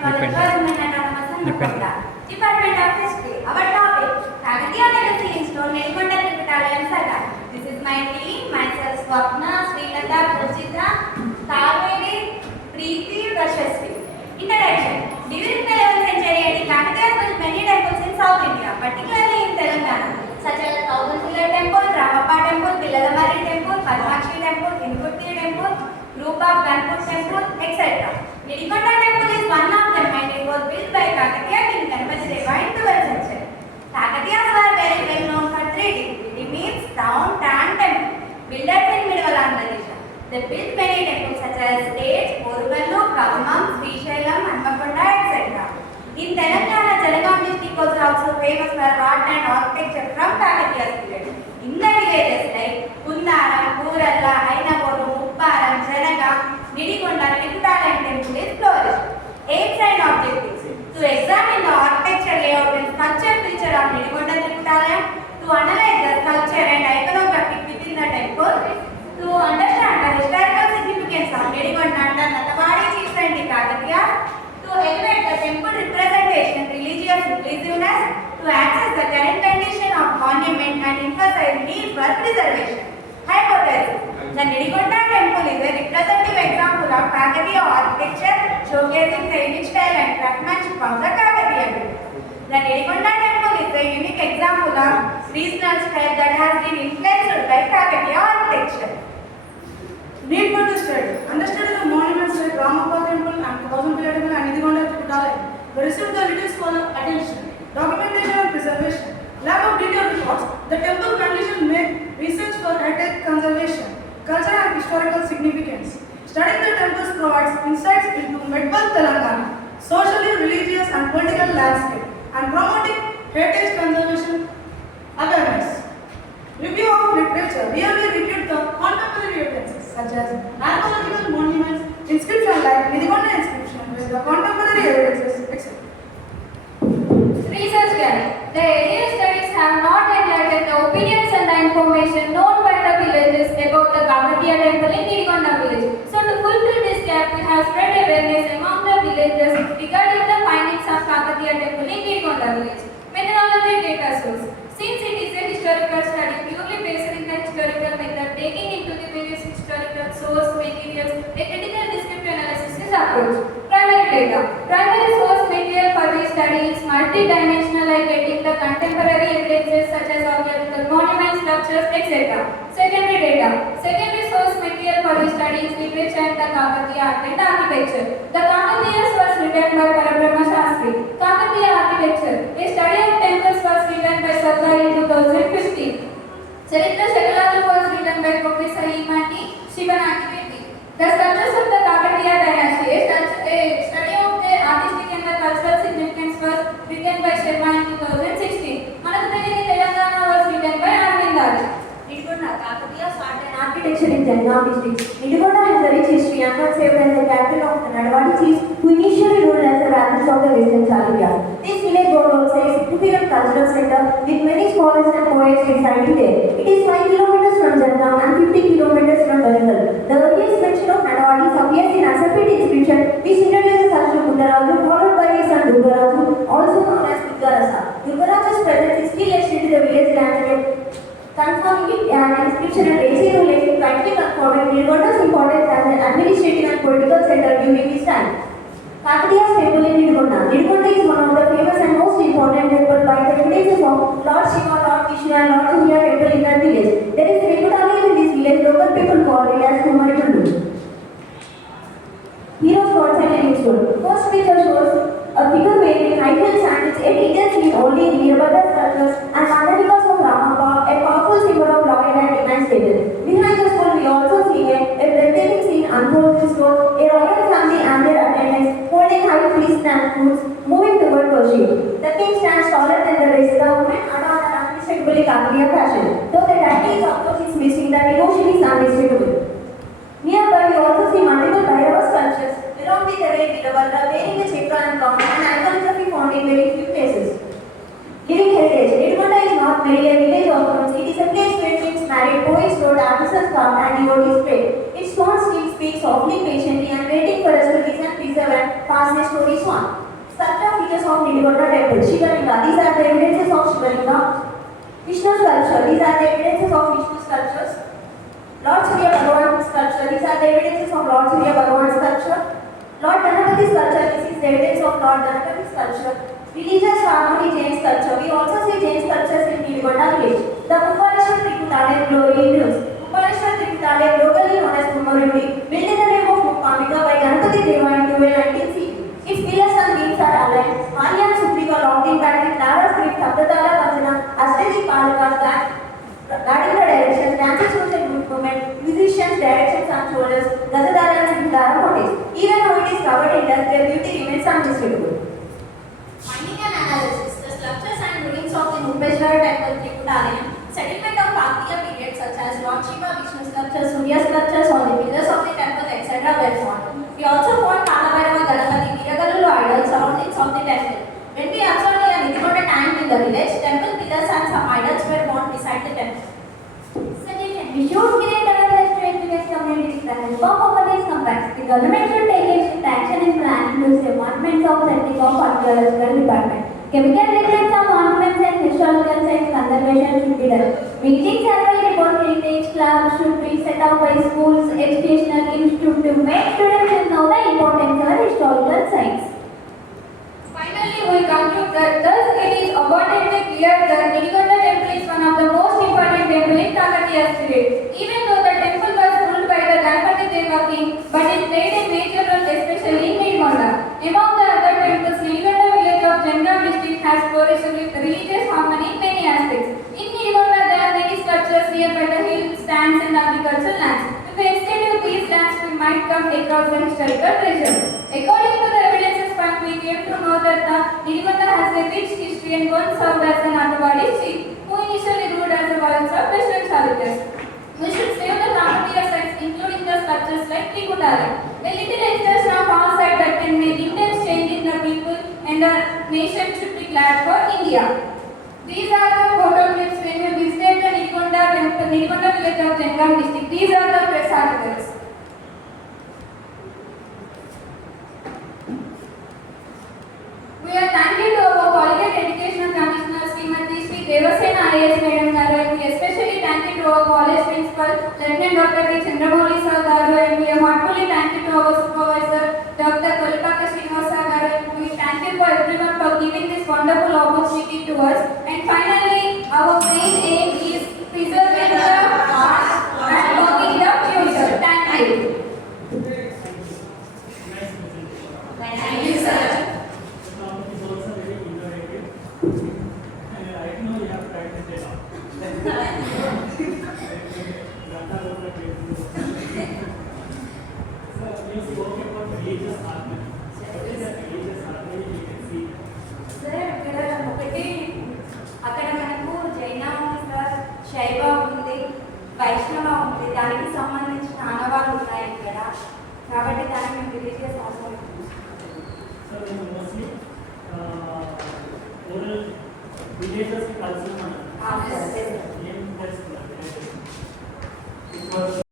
College, Government Autonomous Nidigonda. Department of History. Our topic: Kakatiya Legacy in Stone, Nidigonda Tripitalayan Saga. This is my team, myself Swapna, Srilata, Pujitra, Kaveri, Preeti, Prashasti. Introduction. During the 11th century, Kakatiya built many temples in South India, particularly in Telangana, such as Thousand Pillar Temple, Ramappa Temple, Pillalamari Temple, Padmakshi Temple, Inkutti Temple, Group of Ganpur Temple, etc. Nidigonda Temple is one of them and it was built by Kakatiya King Ganpati Deva in 12th century. Kakatiyas were very well known for 3D. It means town, tan, temple. Builders in medieval Andhra Pradesh. They built many temples such as Stage, Orugallu, Kavamam, Srisailam, Hanmakonda, etc. In Telangana, Jalagaon district was also famous for art and architecture from Kakatiya's period. In the villages like Kundaram, Kuralla, Ainagodu, Mupparam, Janaga, Nidigonda, Tripitalayan temple is flourished. Aims and objectives: to examine the architecture, layout and sculpture feature of Nidigonda Tripitalayan, to analyze the sculpture and iconography within the temple, to understand the historical significance of Nidigonda under Natawadi chiefs and the Kakatiyas, to elevate the temple representation, religious inclusiveness, to access the current condition of monument and emphasize need for preservation. Hypothesis: the Nidigonda temple is a representative example of Kakatiya architecture, showcasing the unique style and craftsmanship of the Kakatiya period. The Nidigonda temple is a unique example of regional style that has been influenced by Kakatiya architecture. Need for the study. Understudy the monuments like Ramappa Temple and Thousand Pillar Temple and Nidigonda Tripitalayan. They received the little scholar attention. Documentation and preservation. Lack of detailed records. The temple condition made research for heritage conservation, culture and historical significance. Studying the temples provides insights into medieval Telangana, socially, religious and political landscape, and promoting heritage conservation awareness. Review of literature really reviewed the contemporary evidences such as archaeological monuments, inscription like Nidigonda inscription with the contemporary evidences, etc. Research guide. The earlier studies have not enlightened the opinions and the information known by the villages about the Kakatiya temple in Nidigonda village. So to fulfill this gap, we have spread awareness among the villagers regarding the findings of Kakatiya temple in Nidigonda village. Methodology data source. Since it is a historical study purely based in the historical method, taking into the various historical source materials, a critical descriptive analysis is approached. Primary data. Primary source material for this study is multi-dimensional, like getting the contemporary evidences such as archaeological monuments, structures, etc. Secondary data. Secondary source material for this study is literature and the Kakatiya art and architecture. The Kakatiyas was written by Parabrahma Shastri. Kakatiya architecture. A study of temples was written by Sattva in 2015. Charitra Shakaladu was written by Professor E.Mati Shivanaki. The sculptures of the Kakatiya dynasty. A study of the artistic and the cultural significance was written by Sharma in 2016. Manakuteli Telangana was written by Arvindari. Nidigonda, Kakatiya's art and architecture in Jalgaon district. Nidigonda has a rich history and was served as the capital of the Nadawadi chiefs who initially ruled as the rabbis of the western Chalukya. This village was also a significant cultural center with many scholars and poets residing there. It is 5 kilometers from Jalgaon and 50 kilometers from Warangal. The earliest mention of Nadawadi appears in Asapit inscription which introduces us to Kundaraju, followed by his son Durgaraju, also known as Durgarasa. Durgaraja's presence is still etched into the village landscape, confirming an inscription and raising related rightly confirming Nidigonda's importance as an administrative and political center during this time. Kakatiya's temple in Nidigonda. Nidigonda is one of the famous and most important temples by the evidences of Lord Shiva, Lord Vishnu and Lord Surya temple in that village. There is a reputation in this village, local people call it as Kumaritundu. Heroes, gods and living stone. First picture shows a figure wearing high heels sandals, yet it is seen only in Veerbhadra sculptures and Mandalikas of Ramappa, a powerful symbol of loyal and divine status. Behind the stone we also see a breathtaking scene unfolds in stone, a royal family and their attendants holding high feasts and foods, moving toward worship. The king stands taller than the rest. The women adorn an unmistakably Kakatiya fashion. Though the deity's approach is missing, the devotion is unmistakable. Nearby we also see multiple Bhairava sculptures along with the red Nidigonda wearing a chakra and crown and iconography found in very few places. Living heritage. Nidigonda is not merely a village of ruins, it is a place where kings married, poets wrote, artisans carved and devotees prayed. Its stone still speaks softly, patiently and waiting for us to listen preserve and pass their stories on. Sculpture features of Nidigonda temple. Shivalinga. These are the evidences of Shivalinga. Vishnu sculpture. These are the evidences of Vishnu sculptures. Lord Surya Bhagavan sculpture. These are the evidences of Lord Surya Bhagavan sculpture. Lord Ganapati sculpture. This is the evidence of Lord Ganapati sculpture. Religious harmony Jain sculpture. We also see Jain sculptures in Nidigonda village. The Kumbhaleshwar Triputale glory news. Kumbhaleshwar Triputale, locally known as Kummarudi, built in the name of Mukambika by Ganapati Deva in 1290 CE. Its pillars and beams are aligned. Mali and Sutrika locked in battery, Lara script, Saptatala Kanjana, Astati Palakas, guiding the direction, dancers shows and movement, musicians, directions and shoulders, Gazadara and Gitara motifs. Even though it is covered in dust, their beauty remains undisputable. Finding and analysis. The sculptures and ruins of the Mumbeshwar temple Triputalayam, settlement of Bhaktiya periods such as Lord Shiva, Vishnu sculptures, Surya sculptures on the pillars of the temple, etc. were found. We also found Kalabhairava Ganapati Viragalu idols surroundings of the temple. When we observed a Nidigonda tank in the village, temple pillars and some idols were found beside the temple. Suggestion. We should create awareness to educate communities that the scope of these compacts. The government should take action in planning to save monuments of setting of archaeological department. Chemical records of monuments and historical sites conservation should be done. Meeting survey report heritage clubs should be set up by schools, educational institutes to make students know the importance of historical sites. Finally, we conclude that thus it is abundantly clear that Nidigonda temple is one of the most important temple in Kakatiya's period. Even though the temple was ruled by the Ganapati Deva king, but it played a major role especially in Nidigonda. Among the other temples, Nidigonda village of Jhangaon district has flourished with religious harmony in many aspects. In Nidigonda, there are many sculptures nearby the hills, stands and agricultural lands. If we extend to these lands, we might come across the historical treasure. According to the evidences found, we came to know that the Nidigonda has a rich history and once served as an Nathavadi chief, who initially ruled as a Valsa of Western Chalukyas. We should save the Kakatiya sites, including the sculptures like Triputale. A little extra from our side that can make intense change in the people and the nation should be glad for India. These are the photo clips when you visited the Nidigonda village of Jhangaon district. These are the press articles. We are thankful to our Collegiate Educational Commissioner Srimati Sri Devasena IAS Madam Garu, and we especially thank you to our college principal Lieutenant Dr. D. Chandramouli Sir Garu, and we are heartfully thankful to our supervisor Dr. Kolipaka Srinivasa Garu, and we thank you for everyone for giving this wonderful opportunity to us. And finally, our main aim is preserving the past and working the future. Thank you. Thank you, sir. అక్కడ మనకు జైన ఉంది sir, శైవ ఉంది, వైష్ణవ ఉంది, దానికి సంబంధించిన ఆనవాళ్ళు ఉన్నాయి ఇక్కడ. కాబట్టి దాన్ని మేము రిలీజియస్ అవసరం కలిసి